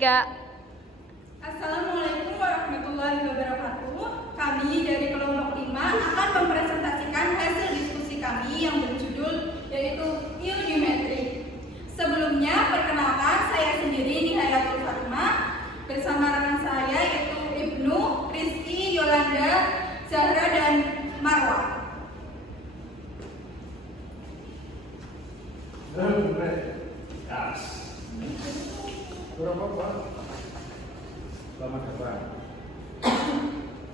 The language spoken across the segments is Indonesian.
Tiga. Assalamualaikum warahmatullahi wabarakatuh. Kami dari kelompok 5 akan mempresentasikan hasil diskusi kami yang berjudul yaitu ionometri. Sebelumnya, perkenalkan saya sendiri Nihayatul Fatimah bersama rekan saya yaitu Ibnu, Rizky, Yolanda, Zahra, dan Marwa. Selamat datang.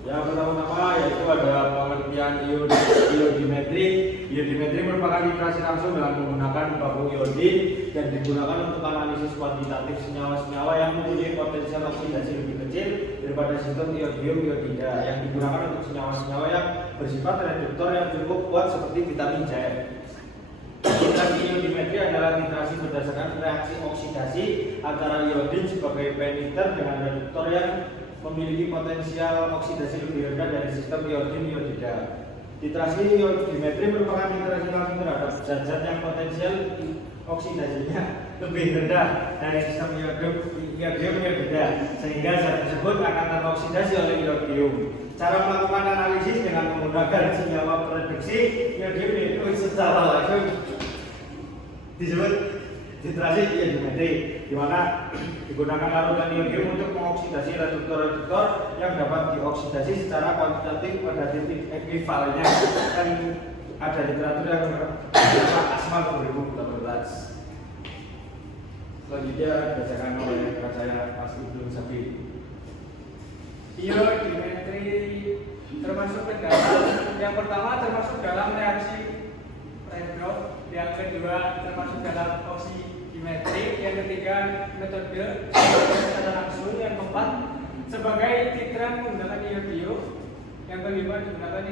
Yang pertama-tama yaitu ada pengertian ionometri. Ionometri merupakan literasi langsung dengan menggunakan baku iodin dan digunakan untuk analisis kuantitatif senyawa-senyawa yang mempunyai potensial oksidasi lebih kecil daripada sistem iodium-iodida yang digunakan untuk senyawa-senyawa yang bersifat reduktor yang cukup kuat seperti vitamin C. Literasi ionometri adalah literasi berdasarkan reaksi oksidasi antara iodin sebagai peniter dengan reduktor yang memiliki potensial oksidasi lebih rendah dari sistem iodium-iodida. Literasi ionometri merupakan literasi langsung terhadap zat-zat yang potensial oksidasinya lebih rendah dari sistem iodium-iodida sehingga zat tersebut akan teroksidasi oleh iodium. Cara melakukan analisis dengan menggunakan senyawa produksi iodium itu secara langsung disebut literasi ionometri, di mana digunakan larutan iodium untuk mengoksidasi reduktor-reduktor yang dapat dioksidasi secara kuantitatif pada titik ekuivalennya. Dan ada literatur yang bernama Asma 2018. Selanjutnya dibacakan oleh rekan saya Mas Ibnu Sabi. Ionometri termasuk ke dalam yang pertama termasuk dalam reaksi Redox, yang kedua termasuk dalam oksimetri, yang ketiga metode secara langsung, yang keempat sebagai titran menggunakan iodium, yang kelima digunakan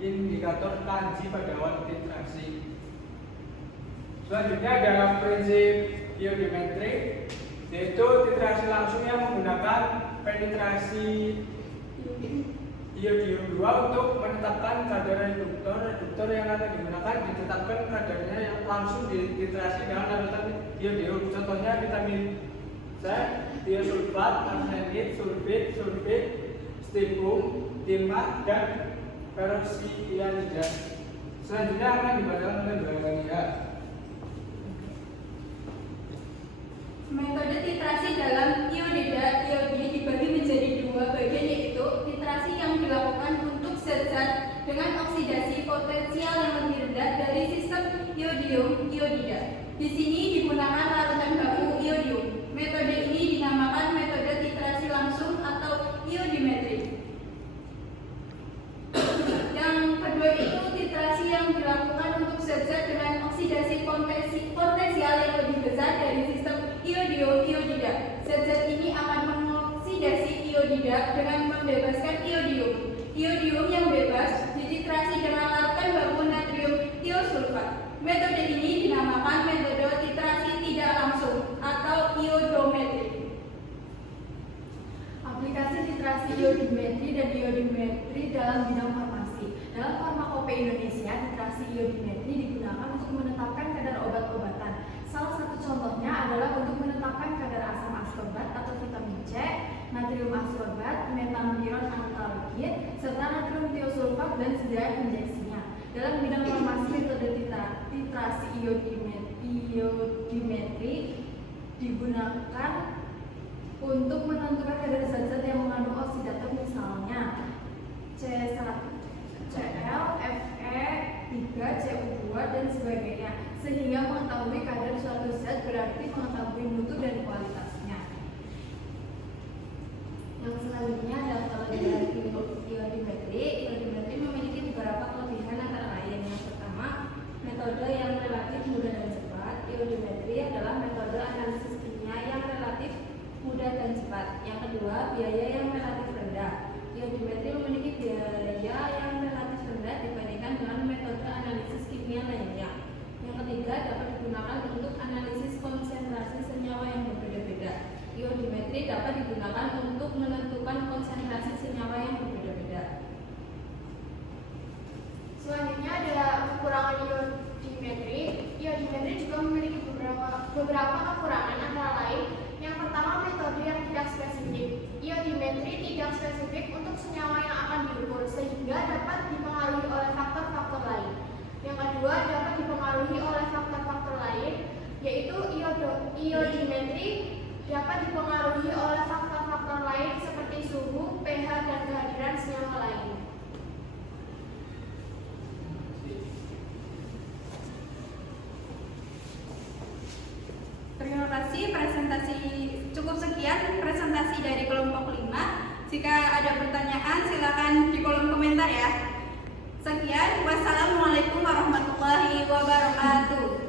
indikator kanji pada awal titrasi. Selanjutnya ada prinsip ionometri, yaitu titrasi langsung yang menggunakan penetrasi iodium 2 untuk menetapkan kadar reduktor yang akan digunakan ditetapkan kadarnya yang langsung dititrasi dengan larutan iodium. Contohnya vitamin C, tiosulfat, arsenit, sulfit, stibum, timat, dan peroksianida. Selanjutnya akan dibacakan oleh Mbak. Metode titrasi dalam iodida dibagi menjadi dua bagian, yaitu titrasi yang dilakukan untuk zat-zat dengan oksidasi potensial yang lebih rendah dari sistem iodium-iodida. Di sini digunakan larutan baku iodium. Metode ini dinamakan metode titrasi langsung atau ionometri. Yang kedua itu titrasi yang dilakukan untuk zat-zat dengan oksidasi potensial yang lebih besar dari sistem iodium-iodida. Zat-zat ini akan mengoksidasi iodida dengan membebaskan iodium. Iodium yang bebas dititrasi dengan larutan baku natrium tiosulfat. Metode ini dinamakan metode titrasi tidak langsung atau ionometri. Aplikasi titrasi ionometri dan ionometri dalam bidang farmasi. Dalam Farmakope Indonesia, titrasi ionometri digunakan untuk menetapkan kadar obat-obatan. Salah satu contohnya adalah untuk menetapkan kadar asam askorbat atau vitamin C, natrium askorbat, metampion antalgin, serta natrium tiosulfat dan sediaan injeksinya. Dalam bidang farmasi, metode titrasi ionometri digunakan untuk menentukan kadar zat-zat yang mengandung oksidatif, misalnya C1, Cl, Fe, 3, Cu2, dan sebagainya, sehingga mengetahui kadar suatu zat berarti mengetahui mutu dan kualitasnya. Yang selanjutnya adalah kelebihan ionometri. Ionometri memiliki beberapa kelebihan antara lain. Yang pertama, metode yang relatif mudah dan cepat. Ionometri adalah metode analisis kimia yang relatif mudah dan cepat. Yang kedua, biaya yang relatif rendah. Ionometri memiliki biaya yang relatif rendah dibandingkan dengan metode analisis kimia lainnya. Yang ketiga, dapat digunakan untuk analisis konsentrasi senyawa yang berbeda-beda. Ionometri dapat digunakan untuk menentukan konsentrasi senyawa yang berbeda-beda. Selanjutnya adalah kekurangan ionometri. Ionometri juga memiliki beberapa kekurangan, antara lain yang pertama, metode yang bidang spesifik untuk senyawa yang akan diukur sehingga dapat dipengaruhi oleh faktor-faktor lain. Yang kedua dapat dipengaruhi oleh faktor-faktor lain yaitu iodimetri dapat dipengaruhi oleh faktor-faktor lain seperti suhu, pH, dan kehadiran senyawa lain. Terima kasih cukup sekian presentasi dari kelompok 5. Jika ada pertanyaan silakan di kolom komentar ya. Sekian, wassalamualaikum warahmatullahi wabarakatuh.